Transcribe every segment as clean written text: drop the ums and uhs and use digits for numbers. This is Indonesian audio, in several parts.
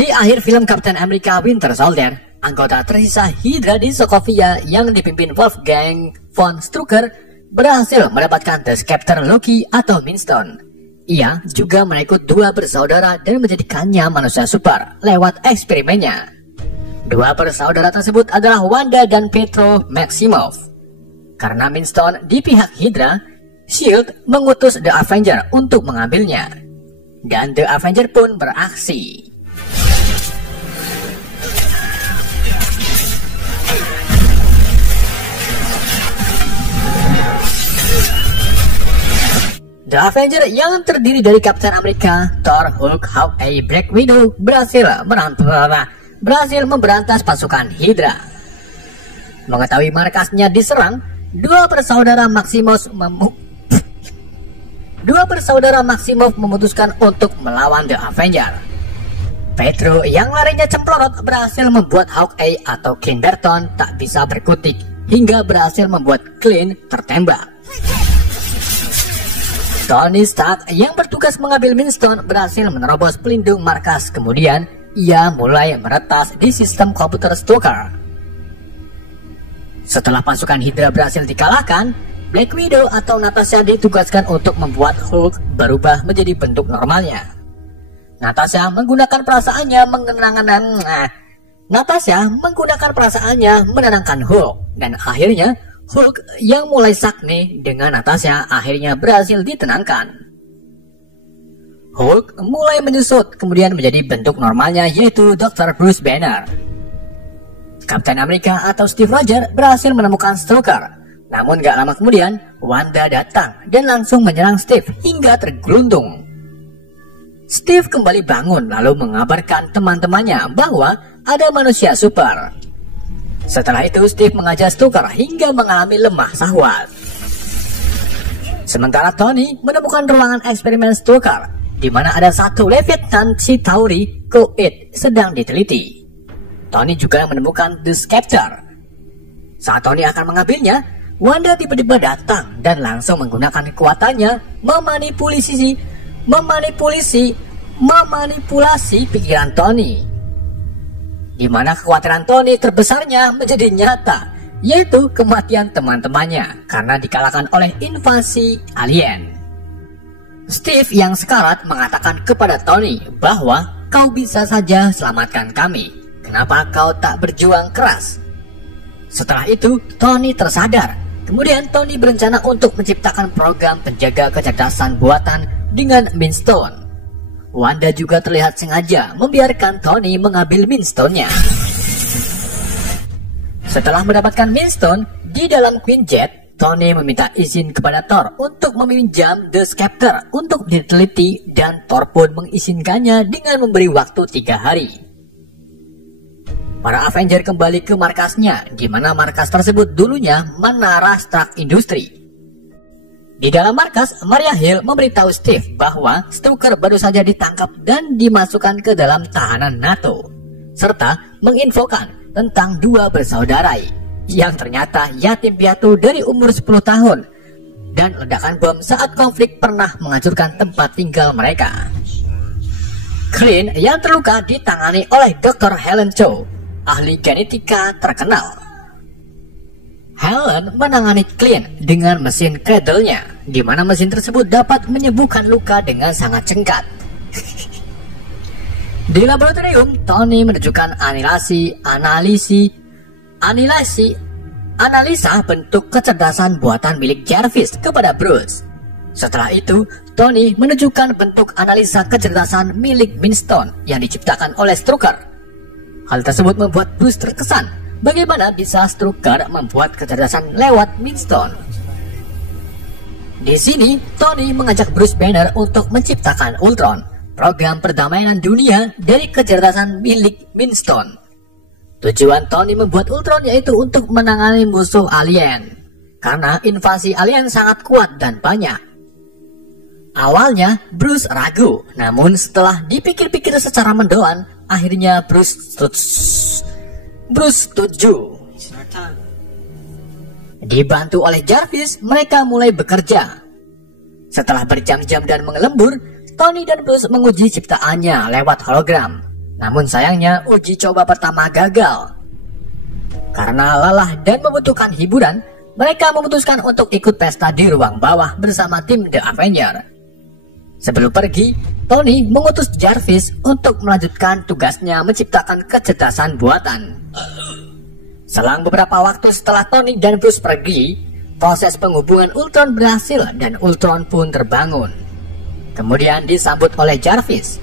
Di akhir film Captain America Winter Soldier, anggota tersisa Hydra di Sokovia yang dipimpin Wolfgang von Strucker berhasil mendapatkan The Scepter Loki atau Moonstone. Ia juga merekrut dua bersaudara dan menjadikannya manusia super lewat eksperimennya. Dua bersaudara tersebut adalah Wanda dan Pietro Maximoff. Karena Moonstone di pihak Hydra, S.H.I.E.L.D. mengutus The Avenger untuk mengambilnya. Dan The Avenger pun beraksi. The Avenger yang terdiri dari Captain America, Thor, Hulk, Hawkeye, Black Widow berhasil memberantas pasukan Hydra. Mengetahui markasnya diserang, dua bersaudara Maximoff memutuskan untuk melawan The Avenger. Pietro yang larinya cemplorot berhasil membuat Hawkeye atau Clint Barton tak bisa berkutik hingga berhasil membuat Clint tertembak. Tony Stark yang bertugas mengambil Moonstone berhasil menerobos pelindung markas. Kemudian ia mulai meretas di sistem komputer Strucker. Setelah pasukan Hydra berhasil dikalahkan, Black Widow atau Natasha ditugaskan untuk membuat Hulk berubah menjadi bentuk normalnya. Natasha menggunakan perasaannya menenangkan Hulk, dan akhirnya Hulk yang mulai sakne dengan Natasha akhirnya berhasil ditenangkan. Hulk mulai menyusut kemudian menjadi bentuk normalnya, yaitu Dr. Bruce Banner. Captain America atau Steve Rogers berhasil menemukan Strucker. Namun gak lama kemudian Wanda datang dan langsung menyerang Steve hingga tergelundung. Steve kembali bangun lalu mengabarkan teman-temannya bahwa ada manusia super. Setelah itu Steve mengajak Strucker hingga mengalami lemah syahwat. Sementara Tony menemukan ruangan eksperimen Strucker, di mana ada satu Leviathan Chitauri Ko-8 sedang diteliti. Tony juga menemukan The Scepter. Saat Tony akan mengambilnya, Wanda tiba-tiba datang dan langsung menggunakan kekuatannya memanipulasi pikiran Tony. Di mana kekhawatiran Tony terbesarnya menjadi nyata, yaitu kematian teman-temannya karena dikalahkan oleh invasi alien. Steve yang sekarat mengatakan kepada Tony bahwa kau bisa saja selamatkan kami, kenapa kau tak berjuang keras? Setelah itu Tony tersadar, kemudian Tony berencana untuk menciptakan program penjaga kecerdasan buatan dengan Moonstone. Wanda juga terlihat sengaja membiarkan Tony mengambil Moonstone-nya. Setelah mendapatkan Moonstone di dalam Queen Jet, Tony meminta izin kepada Thor untuk meminjam The Scepter untuk diteliti, dan Thor pun mengizinkannya dengan memberi waktu 3 hari. Para Avenger kembali ke markasnya, di mana markas tersebut dulunya Menara Stark Industry. Di dalam markas, Maria Hill memberitahu Steve bahwa Strucker baru saja ditangkap dan dimasukkan ke dalam tahanan NATO, serta menginfokan tentang dua bersaudara yang ternyata yatim piatu dari umur 10 tahun, dan ledakan bom saat konflik pernah menghancurkan tempat tinggal mereka. Clint yang terluka ditangani oleh Dr. Helen Cho, ahli genetika terkenal. Helen menangani Clint dengan mesin cradle-nya, di mana mesin tersebut dapat menyembuhkan luka dengan sangat cepat. Di laboratorium, Tony menunjukkan analisa bentuk kecerdasan buatan milik Jarvis kepada Bruce. Setelah itu, Tony menunjukkan bentuk analisa kecerdasan milik Moonstone yang diciptakan oleh Strucker. Hal tersebut membuat Bruce terkesan. Bagaimana bisa Strucker membuat kecerdasan lewat Moonstone? Di sini, Tony mengajak Bruce Banner untuk menciptakan Ultron, program perdamaian dunia dari kecerdasan milik Moonstone. Tujuan Tony membuat Ultron yaitu untuk menangani musuh alien, karena invasi alien sangat kuat dan banyak. Awalnya, Bruce ragu, namun setelah dipikir-pikir secara mendalam, akhirnya Bruce setuju. Dibantu oleh Jarvis, mereka mulai bekerja. Setelah berjam-jam dan mengelembur, Tony dan Bruce menguji ciptaannya lewat hologram. Namun sayangnya uji coba pertama gagal. Karena lelah dan membutuhkan hiburan, mereka memutuskan untuk ikut pesta di ruang bawah bersama tim The Avenger. Sebelum pergi, Tony mengutus Jarvis untuk melanjutkan tugasnya menciptakan kecerdasan buatan. Selang beberapa waktu setelah Tony dan Bruce pergi, proses penghubungan Ultron berhasil dan Ultron pun terbangun. Kemudian disambut oleh Jarvis.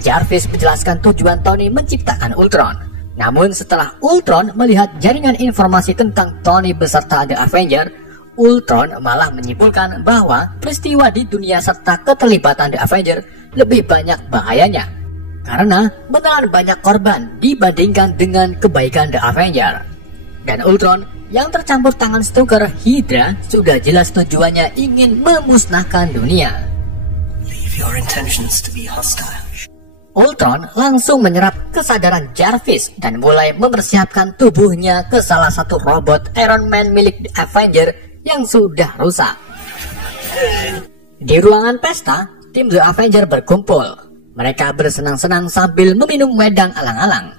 Jarvis menjelaskan tujuan Tony menciptakan Ultron. Namun setelah Ultron melihat jaringan informasi tentang Tony beserta The Avenger, Ultron malah menyimpulkan bahwa peristiwa di dunia serta keterlibatan The Avenger lebih banyak bahayanya, karena beneran banyak korban dibandingkan dengan kebaikan The Avenger. Dan Ultron yang tercampur tangan Strucker Hydra sudah jelas tujuannya ingin memusnahkan dunia. Leave your intentions to be hostile. Ultron langsung menyerap kesadaran Jarvis dan mulai mempersiapkan tubuhnya ke salah satu robot Iron Man milik The Avenger yang sudah rusak. Di ruangan pesta, tim The Avenger berkumpul. Mereka bersenang-senang sambil meminum wedang alang-alang.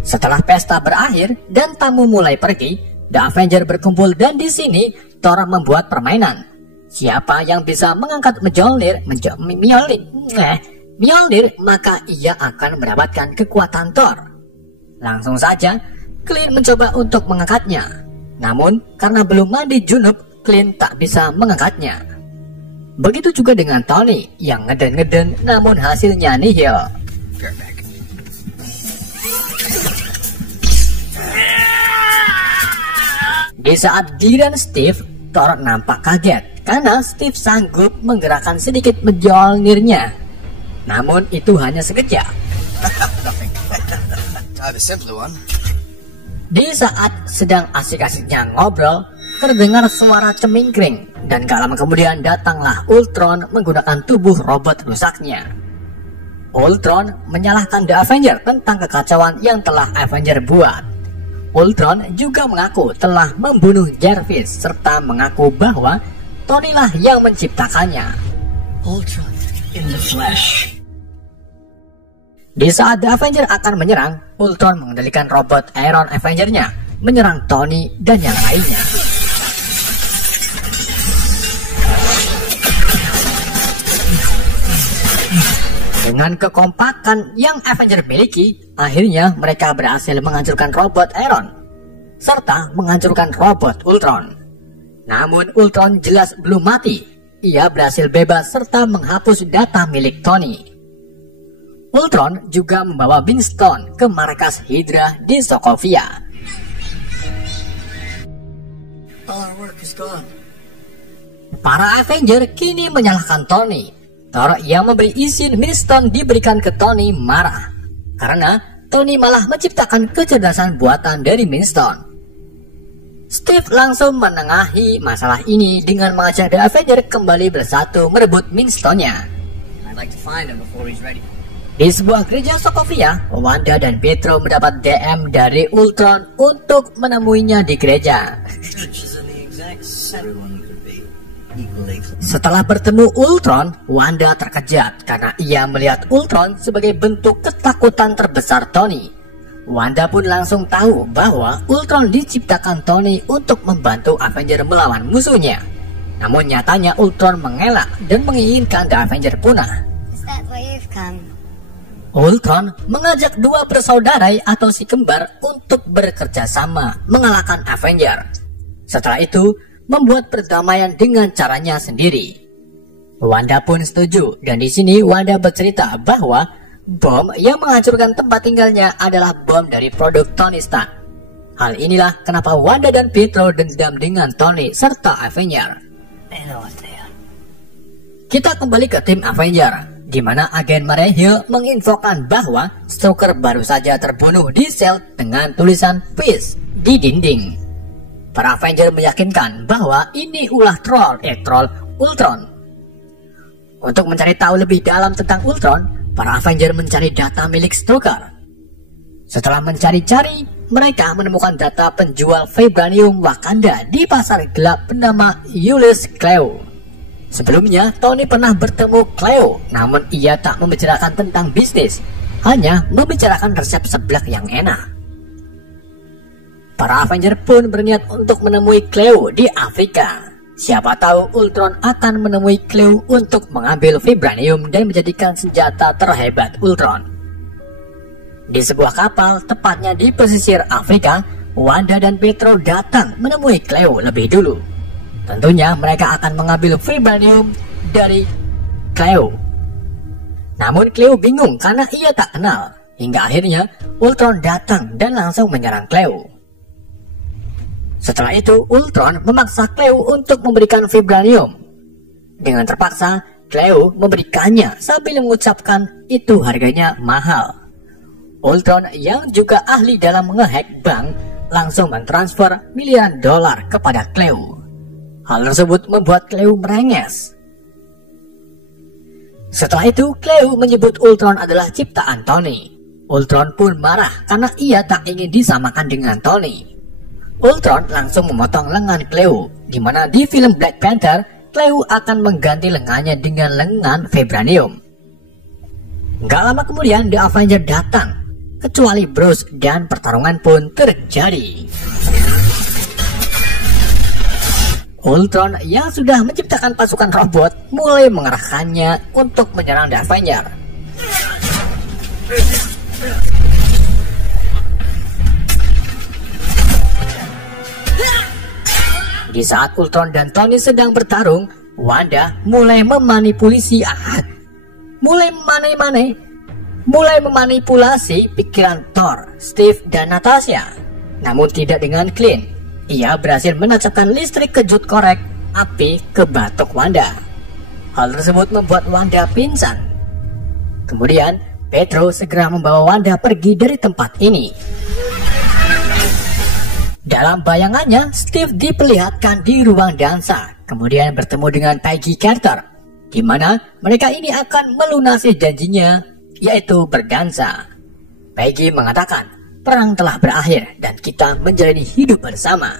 Setelah pesta berakhir dan tamu mulai pergi, The Avenger berkumpul dan di sini Thor membuat permainan. Siapa yang bisa mengangkat Mjolnir, maka ia akan mendapatkan kekuatan Thor. Langsung saja, Clint mencoba untuk mengangkatnya. Namun, karena belum mandi junub, Clint tak bisa mengangkatnya. Begitu juga dengan Tony, yang ngeden-ngeden namun hasilnya nihil. Di saat giliran Steve, Thor nampak kaget, karena Steve sanggup menggerakkan sedikit Mjolnirnya. Namun itu hanya sekejap. Di saat sedang asik-asiknya ngobrol, terdengar suara cemingkring, dan gak lama kemudian datanglah Ultron menggunakan tubuh robot rusaknya. Ultron menyalahkan The Avenger tentang kekacauan yang telah Avenger buat. Ultron juga mengaku telah membunuh Jarvis serta mengaku bahwa Tony lah yang menciptakannya. Ultron in the flesh. Di saat The Avenger akan menyerang, Ultron mengendalikan robot Iron Avenger-nya, menyerang Tony dan yang lainnya. Dengan kekompakan yang Avenger miliki, akhirnya mereka berhasil menghancurkan robot Iron, serta menghancurkan robot Ultron. Namun Ultron jelas belum mati, ia berhasil bebas serta menghapus data milik Tony. Ultron juga membawa Winston ke markas Hydra di Sokovia. Para Avenger kini menyalahkan Tony. Thor yang memberi izin Winston diberikan ke Tony marah, karena Tony malah menciptakan kecerdasan buatan dari Winston. Steve langsung menengahi masalah ini dengan mengajak The Avenger kembali bersatu merebut Winstonnya. Di sebuah gereja Sokovia, Wanda dan Pietro mendapat DM dari Ultron untuk menemuinya di gereja. Setelah bertemu Ultron, Wanda terkejut karena ia melihat Ultron sebagai bentuk ketakutan terbesar Tony. Wanda pun langsung tahu bahwa Ultron diciptakan Tony untuk membantu Avenger melawan musuhnya. Namun nyatanya Ultron mengelak dan menginginkan The Avenger punah. Ultron mengajak dua bersaudara atau si kembar untuk bekerja sama mengalahkan Avenger. Setelah itu, membuat perdamaian dengan caranya sendiri. Wanda pun setuju, dan di sini Wanda bercerita bahwa bom yang menghancurkan tempat tinggalnya adalah bom dari produk Tony Stark. Hal inilah kenapa Wanda dan Pietro dendam dengan Tony serta Avenger. Kita kembali ke tim Avenger, di mana agen Maria menginfokan bahwa Strucker baru saja terbunuh di sel dengan tulisan "Peace" di dinding. Para Avenger meyakinkan bahwa ini ulah troll Ultron. Untuk mencari tahu lebih dalam tentang Ultron, para Avenger mencari data milik Strucker. Setelah mencari-cari, mereka menemukan data penjual vibranium Wakanda di pasar gelap bernama Ulysses Cleo. Sebelumnya, Tony pernah bertemu Cleo, namun ia tak membicarakan tentang bisnis, hanya membicarakan resep seblak yang enak. Para Avenger pun berniat untuk menemui Cleo di Afrika. Siapa tahu Ultron akan menemui Cleo untuk mengambil vibranium dan menjadikan senjata terhebat Ultron. Di sebuah kapal, tepatnya di pesisir Afrika, Wanda dan Pietro datang menemui Cleo lebih dulu. Tentunya mereka akan mengambil vibranium dari Cleo. Namun Cleo bingung karena ia tak kenal. Hingga akhirnya Ultron datang dan langsung menyerang Cleo. Setelah itu Ultron memaksa Cleo untuk memberikan vibranium. Dengan terpaksa Cleo memberikannya sambil mengucapkan itu harganya mahal. Ultron yang juga ahli dalam ngehack bank langsung mentransfer miliaran dolar kepada Cleo. Hal tersebut membuat Cleo merenges. Setelah itu Cleo menyebut Ultron adalah ciptaan Tony. Ultron pun marah karena ia tak ingin disamakan dengan Tony. Ultron langsung memotong lengan Cleo, di mana di film Black Panther Cleo akan mengganti lengannya dengan lengan vibranium. Gak lama kemudian The Avenger datang, kecuali Bruce, dan pertarungan pun terjadi. Ultron yang sudah menciptakan pasukan robot mulai mengerahkannya untuk menyerang The Avenger. Di saat Ultron dan Tony sedang bertarung, Wanda mulai memanipulasi pikiran Thor, Steve, dan Natasha. Namun tidak dengan Clint. Ia berhasil menancapkan listrik kejut korek api ke batok Wanda. Hal tersebut membuat Wanda pingsan. Kemudian Pietro segera membawa Wanda pergi dari tempat ini. Dalam bayangannya, Steve diperlihatkan di ruang dansa, kemudian bertemu dengan Peggy Carter, di mana mereka ini akan melunasi janjinya, yaitu berdansa. Peggy mengatakan, perang telah berakhir dan kita menjalani hidup bersama.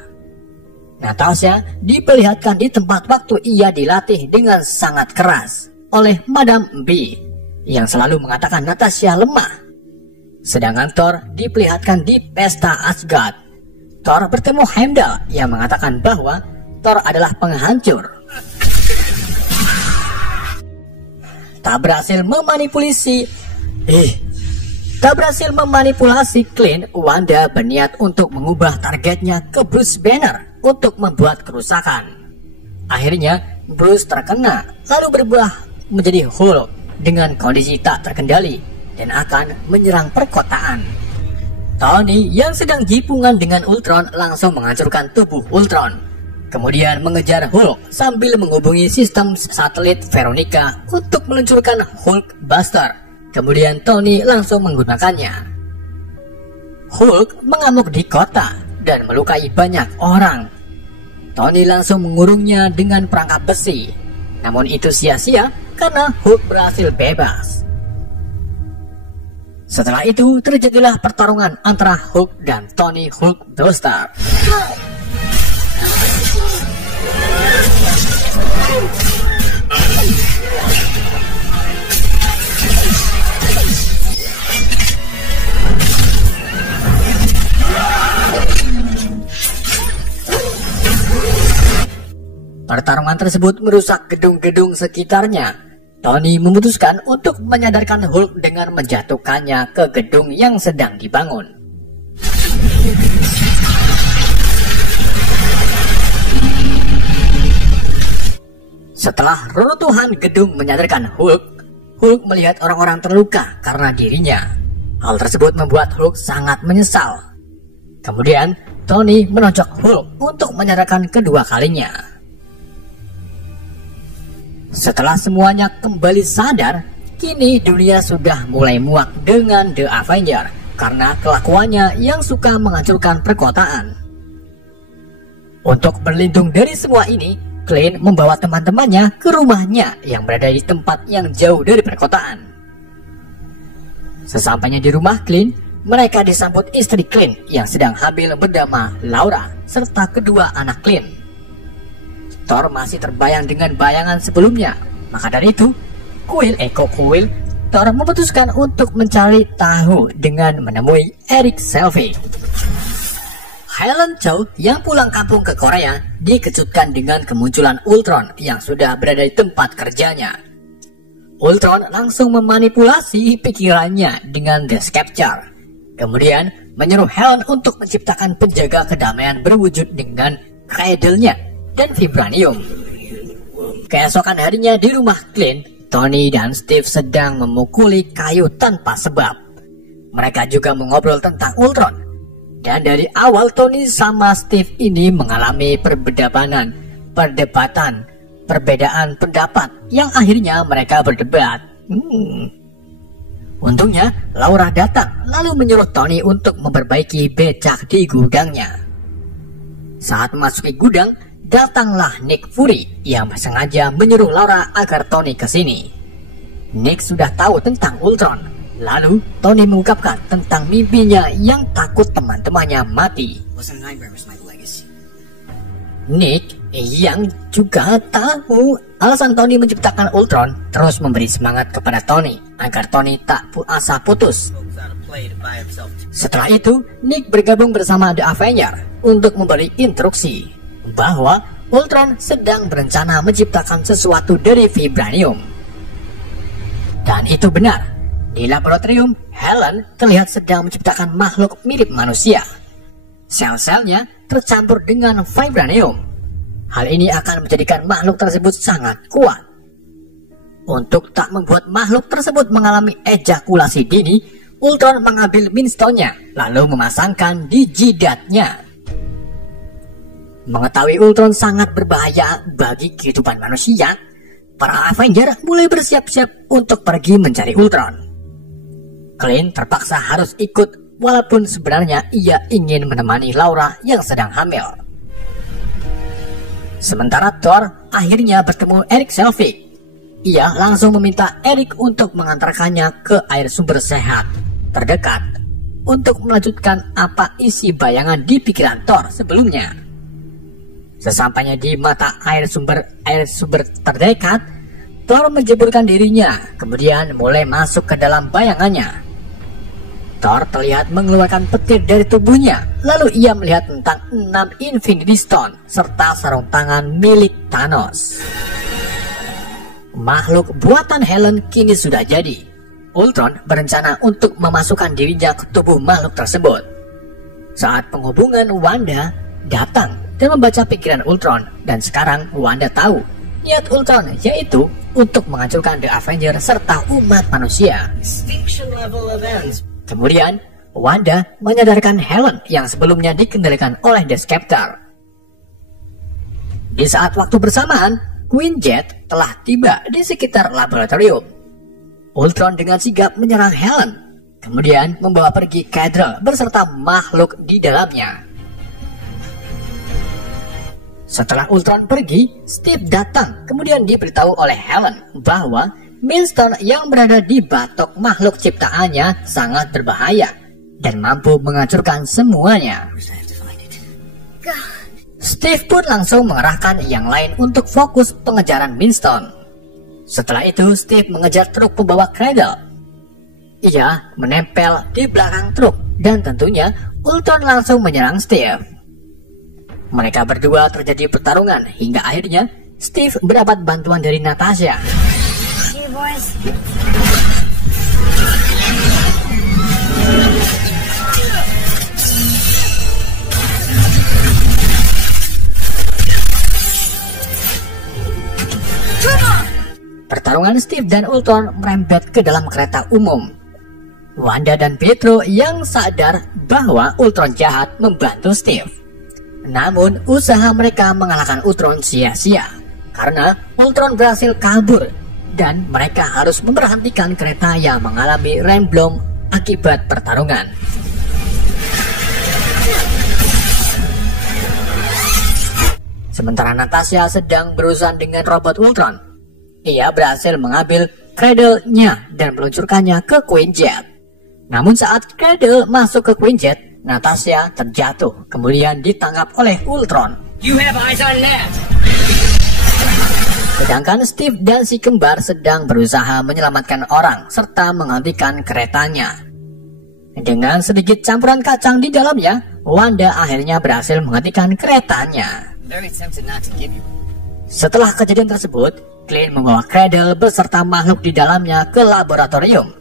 Natasha diperlihatkan di tempat waktu ia dilatih dengan sangat keras oleh Madame B, yang selalu mengatakan Natasha lemah. Sedangkan Thor diperlihatkan di pesta Asgard. Thor bertemu Heimdall yang mengatakan bahwa Thor adalah penghancur. Tak berhasil memanipulasi Clint, Wanda berniat untuk mengubah targetnya ke Bruce Banner untuk membuat kerusakan. Akhirnya Bruce terkena lalu berubah menjadi Hulk dengan kondisi tak terkendali dan akan menyerang perkotaan. Tony yang sedang jipungan dengan Ultron langsung menghancurkan tubuh Ultron. Kemudian mengejar Hulk sambil menghubungi sistem satelit Veronica untuk meluncurkan Hulk Buster. Kemudian Tony langsung menggunakannya. Hulk mengamuk di kota dan melukai banyak orang. Tony langsung mengurungnya dengan perangkap besi. Namun itu sia-sia karena Hulk berhasil bebas. Setelah itu terjadilah pertarungan antara Hulk dan Tony Hulk Buster. Pertarungan tersebut merusak gedung-gedung sekitarnya. Tony memutuskan untuk menyadarkan Hulk dengan menjatuhkannya ke gedung yang sedang dibangun. Setelah reruntuhan gedung menyadarkan Hulk, Hulk melihat orang-orang terluka karena dirinya. Hal tersebut membuat Hulk sangat menyesal. Kemudian Tony menonjok Hulk untuk menyadarkan kedua kalinya. Setelah semuanya kembali sadar, kini dunia sudah mulai muak dengan The Avenger karena kelakuannya yang suka menghancurkan perkotaan. Untuk berlindung dari semua ini, Clint membawa teman-temannya ke rumahnya yang berada di tempat yang jauh dari perkotaan. Sesampainya di rumah Clint, mereka disambut istri Clint yang sedang hamil bernama Laura serta kedua anak Clint. Thor masih terbayang dengan bayangan sebelumnya. Maka dari itu, kuil Thor memutuskan untuk mencari tahu dengan menemui Eric Selvig. Helen Chow yang pulang kampung ke Korea dikejutkan dengan kemunculan Ultron yang sudah berada di tempat kerjanya. Ultron langsung memanipulasi pikirannya dengan The Scepter. Kemudian menyuruh Helen untuk menciptakan penjaga kedamaian berwujud dengan cradle-nya dan vibranium. Keesokan harinya di rumah Clint, Tony dan Steve sedang memukuli kayu tanpa sebab. Mereka juga mengobrol tentang Ultron. Dan dari awal Tony sama Steve ini mengalami perbedaan pendapat yang akhirnya mereka berdebat. Untungnya Laura datang lalu menyuruh Tony untuk memperbaiki becak di gudangnya. Saat memasuki gudang, datanglah Nick Fury yang sengaja menyuruh Laura agar Tony ke sini. Nick sudah tahu tentang Ultron. Lalu Tony mengungkapkan tentang mimpinya yang takut teman-temannya mati. Nick yang juga tahu alasan Tony menciptakan Ultron terus memberi semangat kepada Tony agar Tony tak asa putus. Setelah itu, Nick bergabung bersama The Avengers untuk memberi instruksi bahwa Ultron sedang berencana menciptakan sesuatu dari vibranium. Dan itu benar. Di laboratorium, Helen terlihat sedang menciptakan makhluk mirip manusia. Sel-selnya tercampur dengan vibranium. Hal ini akan menjadikan makhluk tersebut sangat kuat. Untuk tak membuat makhluk tersebut mengalami ejakulasi dini, Ultron mengambil Minstone-nya lalu memasangkan di jidatnya. Mengetahui Ultron sangat berbahaya bagi kehidupan manusia, para Avenger mulai bersiap-siap untuk pergi mencari Ultron. Clint terpaksa harus ikut walaupun sebenarnya ia ingin menemani Laura yang sedang hamil. Sementara Thor akhirnya bertemu Eric Selvig. Ia langsung meminta Eric untuk mengantarkannya ke air sumber sehat terdekat untuk melanjutkan apa isi bayangan di pikiran Thor sebelumnya. Sesampainya di mata air sumber terdekat, Thor menjeburkan dirinya, kemudian mulai masuk ke dalam bayangannya. Thor terlihat mengeluarkan petir dari tubuhnya, lalu ia melihat tentang 6 Infinity Stone serta sarung tangan milik Thanos. Makhluk buatan Helen kini sudah jadi. Ultron berencana untuk memasukkan dirinya ke tubuh makhluk tersebut. Saat penghubungan, Wanda datang dan membaca pikiran Ultron, dan sekarang Wanda tahu niat Ultron yaitu untuk menghancurkan The Avengers serta umat manusia. Kemudian, Wanda menyadarkan Helen yang sebelumnya dikendalikan oleh The Scepter. Di saat waktu bersamaan, Quinjet telah tiba di sekitar laboratorium. Ultron dengan sigap menyerang Helen, kemudian membawa pergi Cradle beserta makhluk di dalamnya. Setelah Ultron pergi, Steve datang kemudian diberitahu oleh Helen bahwa Minstone yang berada di batok makhluk ciptaannya sangat berbahaya dan mampu menghancurkan semuanya. Steve pun langsung mengerahkan yang lain untuk fokus pengejaran Minstone. Setelah itu, Steve mengejar truk pembawa Cradle. Ia menempel di belakang truk dan tentunya Ultron langsung menyerang Steve. Mereka berdua terjadi pertarungan hingga akhirnya Steve mendapat bantuan dari Natasha. Pertarungan Steve dan Ultron merembet ke dalam kereta umum. Wanda dan Pietro yang sadar bahwa Ultron jahat membantu Steve. Namun usaha mereka mengalahkan Ultron sia-sia karena Ultron berhasil kabur dan mereka harus memberhentikan kereta yang mengalami remblong akibat pertarungan. Sementara Natasha sedang berurusan dengan robot Ultron. Ia berhasil mengambil Cradle-nya dan meluncurkannya ke Quinjet. Namun saat Cradle masuk ke Quinjet, Natasha terjatuh, kemudian ditangkap oleh Ultron. You have eyes on that. Sedangkan Steve dan si kembar sedang berusaha menyelamatkan orang serta menghentikan keretanya. Dengan sedikit campuran kacang di dalamnya, Wanda akhirnya berhasil menghentikan keretanya. Setelah kejadian tersebut, Clint membawa Cradle beserta makhluk di dalamnya ke laboratorium.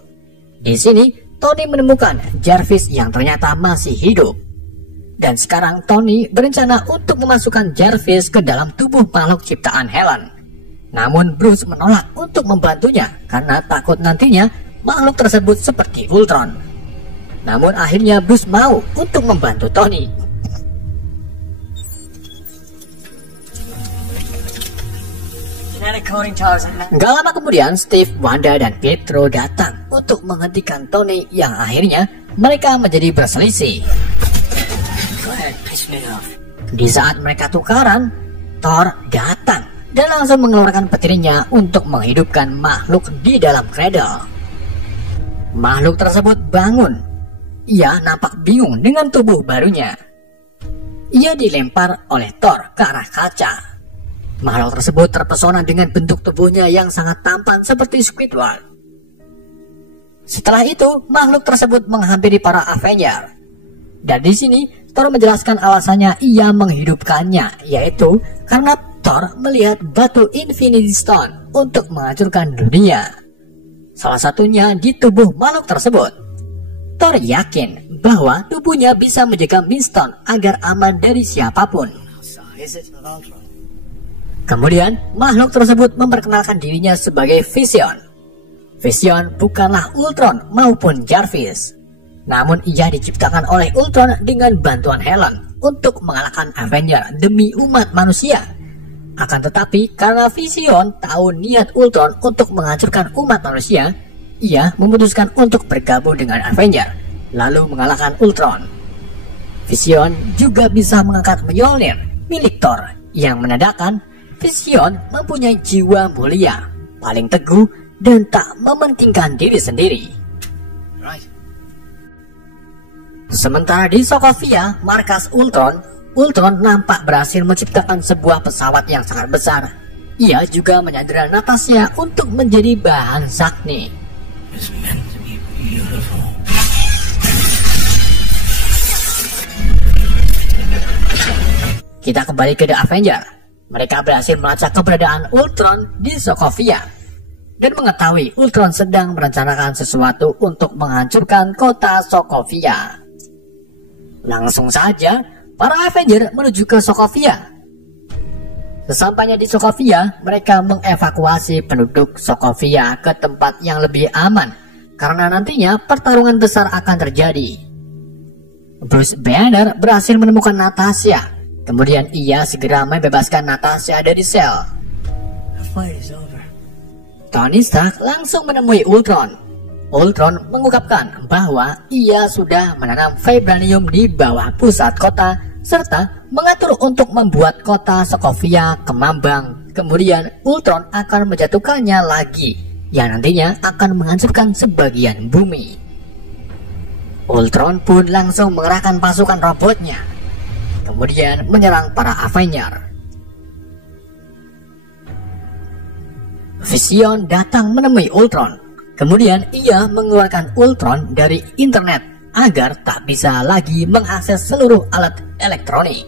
Di sini, Tony menemukan Jarvis yang ternyata masih hidup. Dan sekarang Tony berencana untuk memasukkan Jarvis ke dalam tubuh makhluk ciptaan Helen. Namun Bruce menolak untuk membantunya karena takut nantinya makhluk tersebut seperti Ultron. Namun akhirnya Bruce mau untuk membantu Tony. Gak lama kemudian Steve, Wanda, dan Pietro datang untuk menghentikan Tony yang akhirnya mereka menjadi berselisih. Di saat mereka tukaran, Thor datang dan langsung mengeluarkan petirnya untuk menghidupkan makhluk di dalam Cradle. Makhluk tersebut bangun. Ia nampak bingung dengan tubuh barunya. Ia dilempar oleh Thor ke arah kaca. Makhluk tersebut terpesona dengan bentuk tubuhnya yang sangat tampan seperti Squidward. Setelah itu, makhluk tersebut menghampiri para Avenger. Dan di sini, Thor menjelaskan alasannya ia menghidupkannya, yaitu karena Thor melihat batu Infinity Stone untuk menghancurkan dunia. Salah satunya di tubuh makhluk tersebut. Thor yakin bahwa tubuhnya bisa menjaga Minstone agar aman dari siapapun. Kemudian, makhluk tersebut memperkenalkan dirinya sebagai Vision. Vision bukanlah Ultron maupun Jarvis. Namun ia diciptakan oleh Ultron dengan bantuan Helen untuk mengalahkan Avenger demi umat manusia. Akan tetapi karena Vision tahu niat Ultron untuk menghancurkan umat manusia, ia memutuskan untuk bergabung dengan Avenger, lalu mengalahkan Ultron. Vision juga bisa mengangkat Mjolnir milik Thor, yang menandakan Vision mempunyai jiwa mulia, paling teguh, dan tak mementingkan diri sendiri. Sementara di Sokovia, markas Ultron nampak berhasil menciptakan sebuah pesawat yang sangat besar. Ia juga menyandera Natasha untuk menjadi bahan Sagni. Kita kembali ke The Avenger. Mereka berhasil melacak keberadaan Ultron di Sokovia dan mengetahui Ultron sedang merencanakan sesuatu untuk menghancurkan kota Sokovia. Langsung saja, para Avenger menuju ke Sokovia. Sesampainya di Sokovia, mereka mengevakuasi penduduk Sokovia ke tempat yang lebih aman, karena nantinya pertarungan besar akan terjadi. Bruce Banner berhasil menemukan Natasha, kemudian ia segera membebaskan Natasha dari sel. Tony Stark langsung menemui Ultron. Ultron mengungkapkan bahwa ia sudah menanam vibranium di bawah pusat kota serta mengatur untuk membuat kota Sokovia kemambang. Kemudian Ultron akan menjatuhkannya lagi, yang nantinya akan menghancurkan sebagian bumi. Ultron pun langsung mengerahkan pasukan robotnya, kemudian menyerang para Avenger. Vision datang menemui Ultron. Kemudian ia mengeluarkan Ultron dari internet agar tak bisa lagi mengakses seluruh alat elektronik.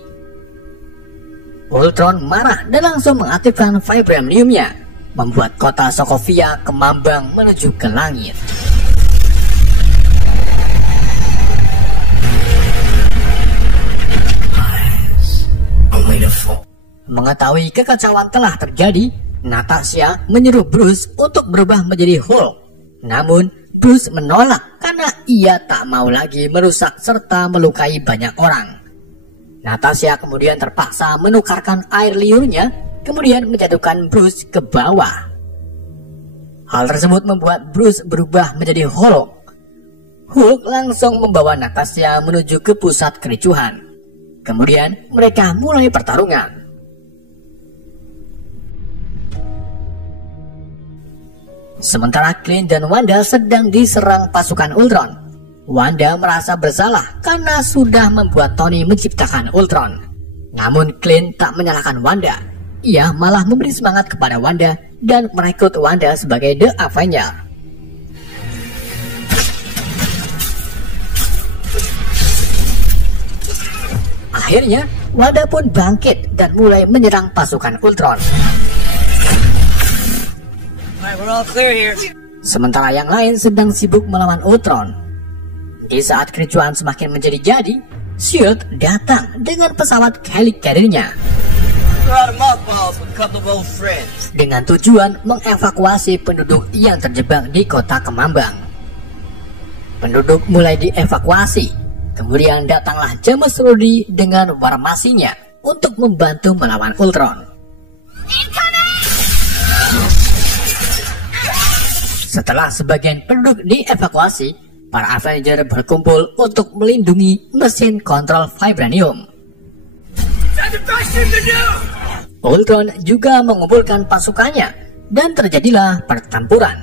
Ultron marah dan langsung mengaktifkan vibraniumnya, membuat kota Sokovia kemambang menuju ke langit. Mengetahui kekacauan telah terjadi, Natasha menyuruh Bruce untuk berubah menjadi Hulk. Namun, Bruce menolak karena ia tak mau lagi merusak serta melukai banyak orang. Natasha kemudian terpaksa menukarkan air liurnya, kemudian menjatuhkan Bruce ke bawah. Hal tersebut membuat Bruce berubah menjadi Hulk. Hulk langsung membawa Natasha menuju ke pusat kericuhan. Kemudian mereka mulai pertarungan. Sementara Clint dan Wanda sedang diserang pasukan Ultron. Wanda merasa bersalah karena sudah membuat Tony menciptakan Ultron. Namun Clint tak menyalahkan Wanda. ia malah memberi semangat kepada Wanda dan merekrut Wanda sebagai The Avenger. Akhirnya, Wanda pun bangkit dan mulai menyerang pasukan Ultron. We're all clear here. Sementara yang lain sedang sibuk melawan Ultron. Di saat kericuan semakin menjadi-jadi, S.H.I.E.L.D. datang dengan pesawat helicarrier-nya dengan tujuan mengevakuasi penduduk yang terjebak di kota Kemambang. Penduduk mulai dievakuasi. Kemudian datanglah James Rhodey dengan warmasinya untuk membantu melawan Ultron. Setelah sebagian penduduk dievakuasi, para Avenger berkumpul untuk melindungi mesin kontrol vibranium. Ultron juga mengumpulkan pasukannya dan terjadilah pertempuran.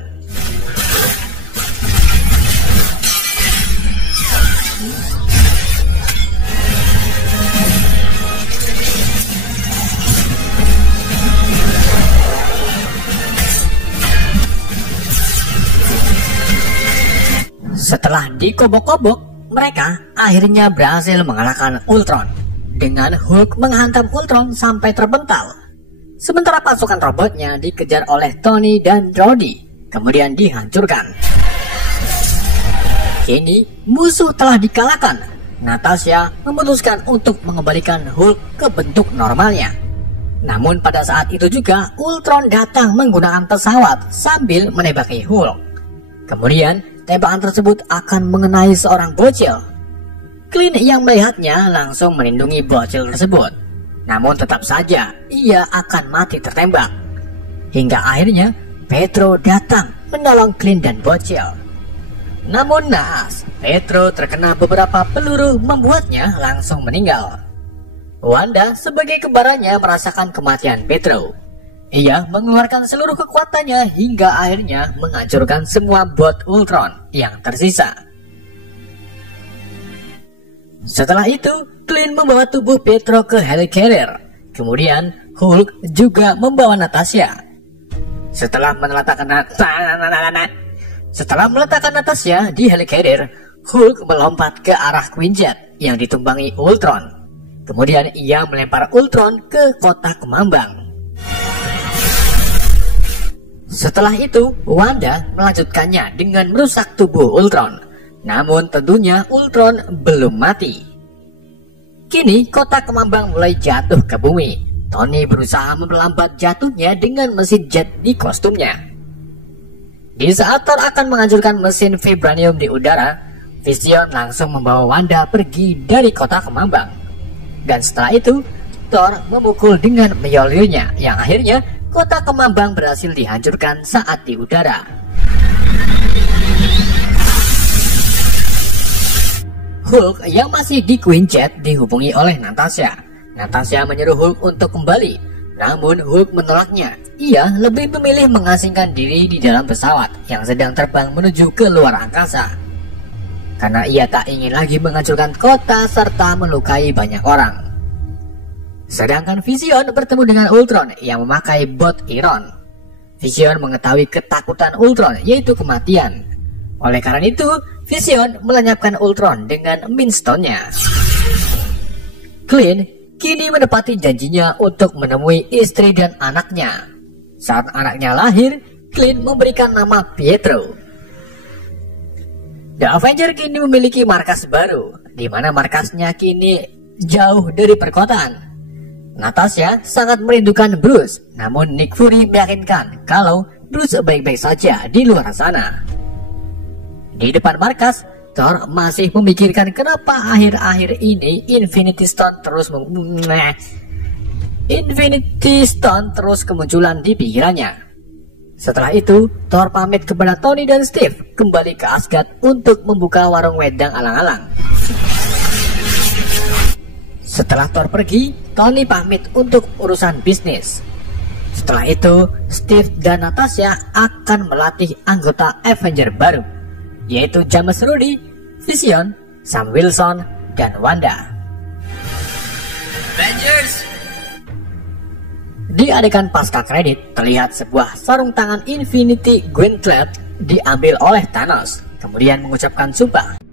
Setelah dikobok-kobok, mereka akhirnya berhasil mengalahkan Ultron dengan Hulk menghantam Ultron sampai terbental. Sementara pasukan robotnya dikejar oleh Tony dan Rhodey, kemudian dihancurkan. Kini musuh telah dikalahkan. Natasha memutuskan untuk mengembalikan Hulk ke bentuk normalnya. Namun pada saat itu juga Ultron datang menggunakan pesawat sambil menembaki Hulk. Kemudian tembakan tersebut akan mengenai seorang bocil. Clint yang melihatnya langsung melindungi bocil tersebut. Namun tetap saja ia akan mati tertembak. Hingga akhirnya Pietro datang menolong Clint dan bocil. Namun naas, Pietro terkena beberapa peluru membuatnya langsung meninggal. Wanda sebagai kembarannya merasakan kematian Pietro. Ia mengeluarkan seluruh kekuatannya hingga akhirnya menghancurkan semua bot Ultron yang tersisa. Setelah itu, Clint membawa tubuh Pietro ke helicarrier. Kemudian, Hulk juga membawa Natasha. Setelah meletakkan Natasha di helicarrier, Hulk melompat ke arah Quinjet yang ditumpangi Ultron. Kemudian ia melempar Ultron ke kota Kemambang. Setelah itu, Wanda melanjutkannya dengan merusak tubuh Ultron. Namun tentunya Ultron belum mati. Kini kota Kemambang mulai jatuh ke bumi. Tony berusaha memperlambat jatuhnya dengan mesin jet di kostumnya. Di saat Thor akan menghancurkan mesin vibranium di udara, Vision langsung membawa Wanda pergi dari kota Kemambang. Dan setelah itu, Thor memukul dengan Mjolnirnya yang akhirnya kota Kemambang berhasil dihancurkan saat di udara. Hulk yang masih di Quinjet dihubungi oleh Natasha. Natasha menyuruh Hulk untuk kembali, namun Hulk menolaknya. Ia lebih memilih mengasingkan diri di dalam pesawat yang sedang terbang menuju ke luar angkasa. Karena ia tak ingin lagi menghancurkan kota serta melukai banyak orang. Sedangkan Vision bertemu dengan Ultron yang memakai bot Iron. Vision mengetahui ketakutan Ultron, yaitu kematian. Oleh karena itu, Vision melenyapkan Ultron dengan Minstone-nya. Clint kini menepati janjinya untuk menemui istri dan anaknya. Saat anaknya lahir, Clint memberikan nama Pietro. The Avenger kini memiliki markas baru, di mana markasnya kini jauh dari perkotaan. Natasha sangat merindukan Bruce, namun Nick Fury meyakinkan kalau Bruce baik-baik saja di luar sana. Di depan markas, Thor masih memikirkan kenapa akhir-akhir ini Infinity Stone terus kemunculan di pikirannya. Setelah itu, Thor pamit kepada Tony dan Steve kembali ke Asgard untuk membuka warung wedang alang-alang. Setelah Thor pergi, Tony pamit untuk urusan bisnis. Setelah itu, Steve dan Natasha akan melatih anggota Avenger baru, yaitu James Rhodey, Vision, Sam Wilson, dan Wanda. Avengers! Di adegan pasca kredit, terlihat sebuah sarung tangan Infinity Gauntlet diambil oleh Thanos, kemudian mengucapkan sumpah.